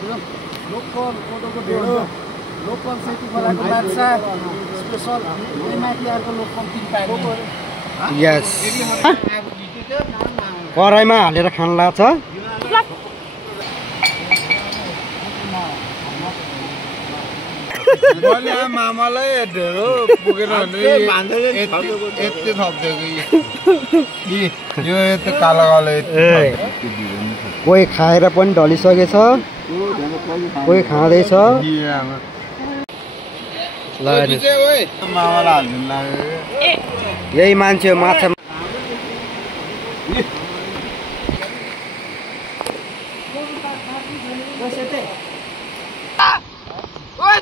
local कोदोको ढेँडो local Seti खोलाको माछा स्पेशल माथिको लोकल किन पाइने यस कराईमा हालेर खान लाग्छ मैले मामालाई ढेँडो पुगेन भने यति थप्थ्यो कि यो यति कालो कालो कोही खाएर पनि ढलिसकेछ कोही खाँदैछ मामालाई हालिदिनु लाग्यो यही मान्छे माछा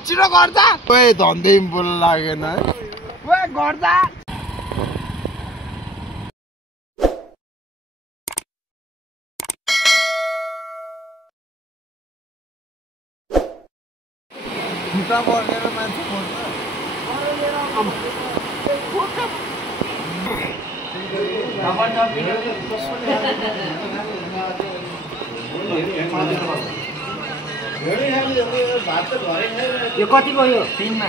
छिटो गर्दा ओए धन्दै बोल लागेन है ओए गर्दा खुट्टा बढेर मान्छे यो कतिको यो 3 मा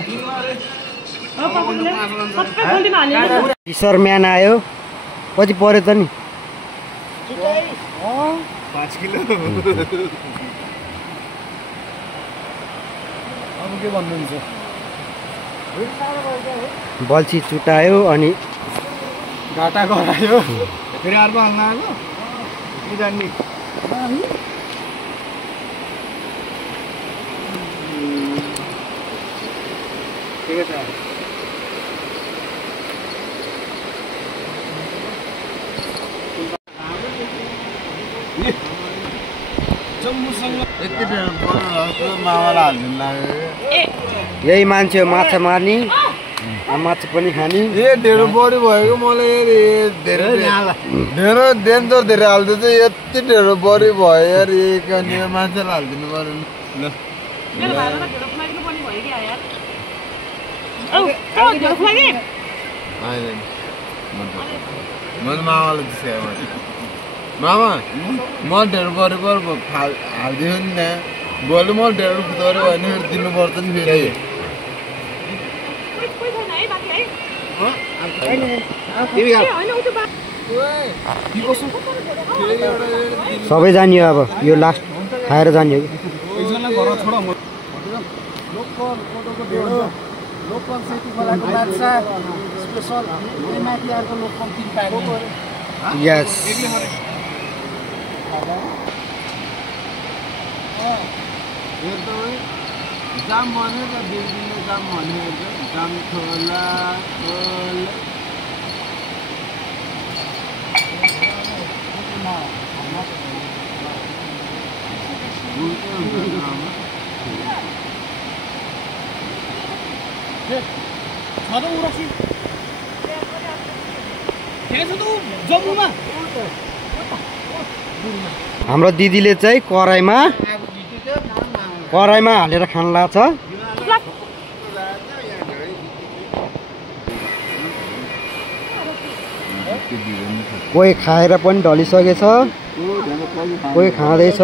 टिसर म्यान आयो कति पर्यो त नि 5 किलो अब के भन्नुहुन्छ बल्छी चुटायो अनि घाटा गरायो फेरि अर्को हाल्न आयो के जान्ने ठीक छ मामालाई हालिदिनु लाग्यो यही मान्छे माछा मार्ने माछा पनि खाने ढेँडो बढी भएको मलाई धेरै डेन्जर धेरै हाल्दैछ यति ढेँडो बढी भयो यार अनि मान्छेलाई हालिदिनु पर्यो मैले मामालाई दिएको मामा म ढेँडो बढी हालिदियो नि त्यहाँ भोलि म ढेँडो खुताउनु भने दिनुपर्छ नि फेरि सबै जानियो अब यो लास्ट खाएर जानियो लोकल सेती खोलाको माछा स्पेशल माथिको लोकल किन पाइने यस जाम भन्यो त दिनदिनै जाम भन्यो जाम खोला हाम्रो दिदीले चाहिँ कराईमा हालेर खान लाग्छ कोही खाएर पनि ढलिसकेछ कोही खाँदैछ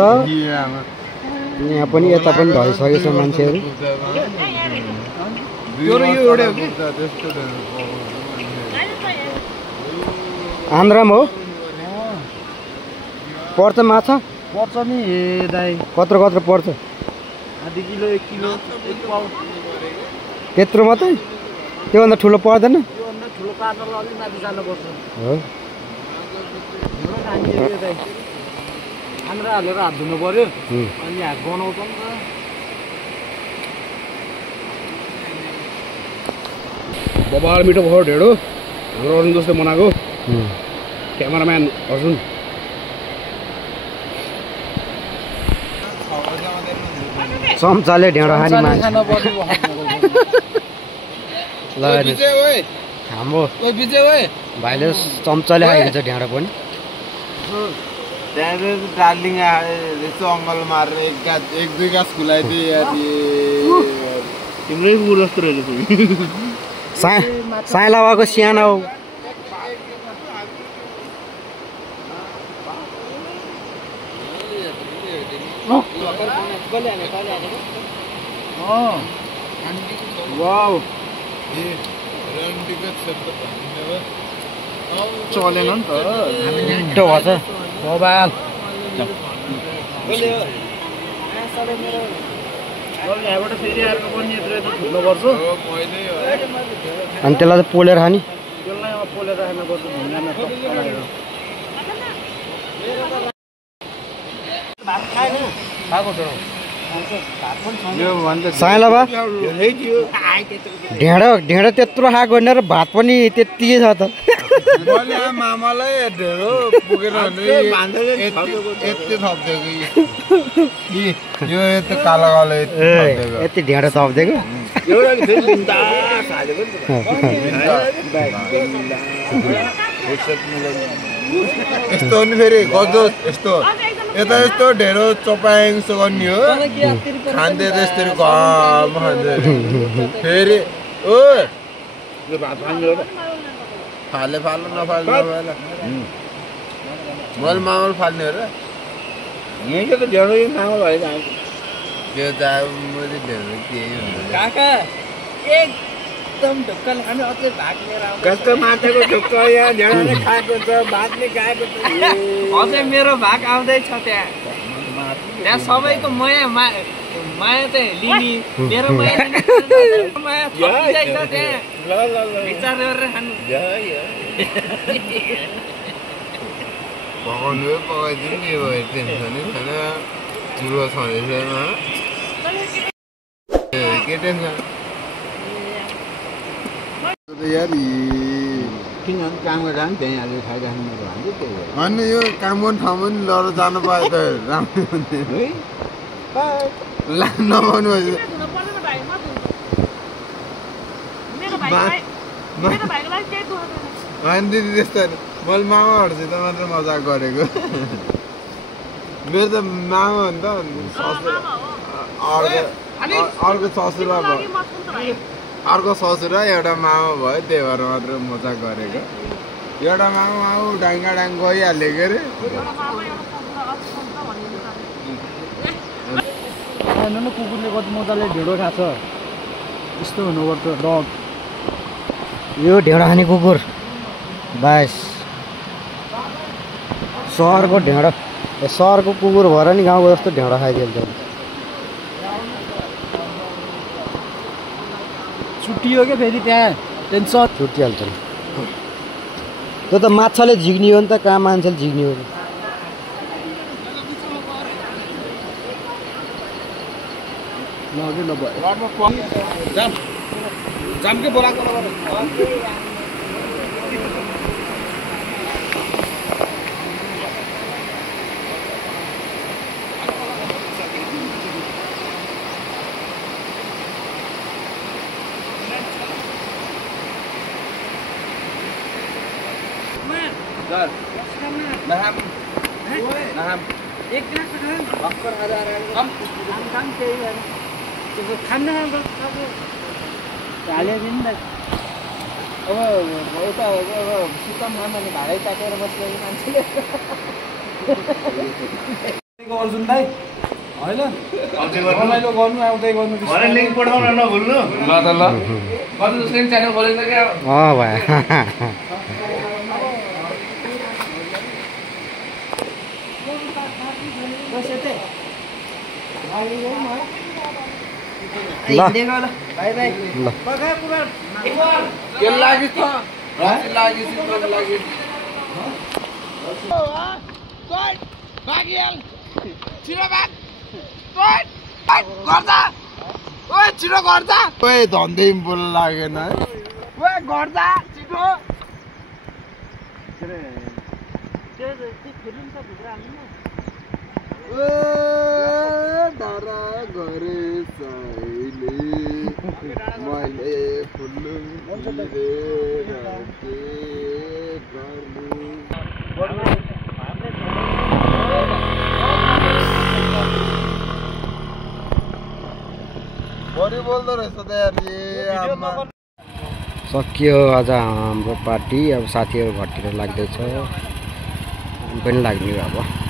यहाँ पनि यता पनि ढलिसकेछ मान्छेहरू आन्द्रामा हो पर्छ माछा पर्छ नि दाइ कत्रो कत्रो पर्छ आधी किलो 1 किलो 1 पाउ त्यत्रो मात्रै त्योभन्दा ठुलो पर्दैन त्योभन्दा ठुलो पार्नलाई अलि माथि जानुपर्छ हो हाम्रो खाने हो यो दाइ आन्द्रा हालेर हात धुनु पर्यो अनि हात बनाउँछ नि त बबाल मिठो भयो ढेँडो हाम्रो अरुण जसले बनाएको क्यामेराम्यान अर्जुन चम्चाले ढेँडो खाने मान्छे ल हाम्रो भाइले चम्चाले खाइदिन्छ ढेँडो पनि त्यहाँ डार्लिङ यसो अङ्गल मारेर एक दुई गाछ खुलाइदिए तिम्रै बुढो जस्तो रहेछ साइलावाको सानो हो वाउ चलेन नि त छिटो भएछ मोबाइल यहाँबाट फेरि अर्को पनि यत्रो ठुलो गर्छ अनि त्यसलाई त पोलेर खाने त्यसलाई अब पोलेर राख्नुपर्छ ढुङ्गामा साइला बा ढेँडो त्यत्रो खाएको होइन र भात पनि त्यत्तिकै छ त मैले मामालाई ढेँडो पुगेर यति थपिदिएको यो यति कालो कालो यति ढेँडो थपिदिएको यस्तो नि फेरि गजो यस्तो यता यस्तो ढेँडो चपाङ जस्तो गर्ने हो खाँदै त्यसरी घम खाँदै फेरि ओ फाले फाल्नु नफाल्नु नफाल मैले मामल फाल्ने हो र यहीँको त ढेँडो मामल भयो त्यो त अब मैले ढेँडो केही हुँदैन काका एकदम ढुक्कले खाने अझै भात लिएर आउँछ कसको माथाको ढुक्क यहाँ ढेँडोले खाएको छ भातले खाएको छ अझै मेरो भाग आउँदैछ त्यहाँ त्यहाँ सबैको माया चाहिँ लिने मेरो माया थपिँदैछ त्यहाँ विचार गरेर खानु पकाउनु पकाइदिनु नि भयो टेन्सनै छैन चुरो छँदैछ के टेन्सन यार किनभने काम गरेर पनि त्यहीँ हालेर खाइराख्नु भन्दै त्यही हो होइन यो काम गर्ने ठाउँमा पनि लडेर जानु पायो त राम्रो हुन्थ्यो है नपाउनु होइन दिदी त्यस्तो मैले मामाहरूसित मात्र मजाक गरेको मेरो त मामा हो नि त अर्को ससुरा भयो अर्को ससुरा एउटा मामा भयो त्यही भएर मात्र मजाक गरेको एउटा मामा डाङ्गा डाङ गइहाल्यो के अरे हेर्नु न कुकुरले कति मजाले ढेँडो खान्छ यस्तो हुनुपर्छ डग यो ढेँडो खाने कुकुर बास सहरको ढेँडो सहरको कुकुर भएर नि गाउँको जस्तो ढेँडो खाइदिन्छ छुट्टियो क्या फेरि त्यहाँ टेन्सन छुट्टिहाल्छ त्यो त माछाले झिक्ने हो नि त कहाँ मान्छेले झिक्ने हो जामकै बोलाएको हालिदिनु नि अब उता सितम मामाले भाडै ताकेर बसिरहेको मान्छेले अर्जुन दाइ होइन रमाइलो गर्नु आउँदै गर्नु लिङ्क पठाउन नभुल्नु ल त ल कति जस्तो च्यानल खोलेको क्या भाइ छिटो गर्दा धन्दै बोल लागेन गर्दा छिटो धारा गरे मैले फुल्नु बढी बोल्दो रहेछ त यार सकियो आज हाम्रो पार्टी अब साथीहरू घरतिर लाग्दैछ पनि लाग्ने अब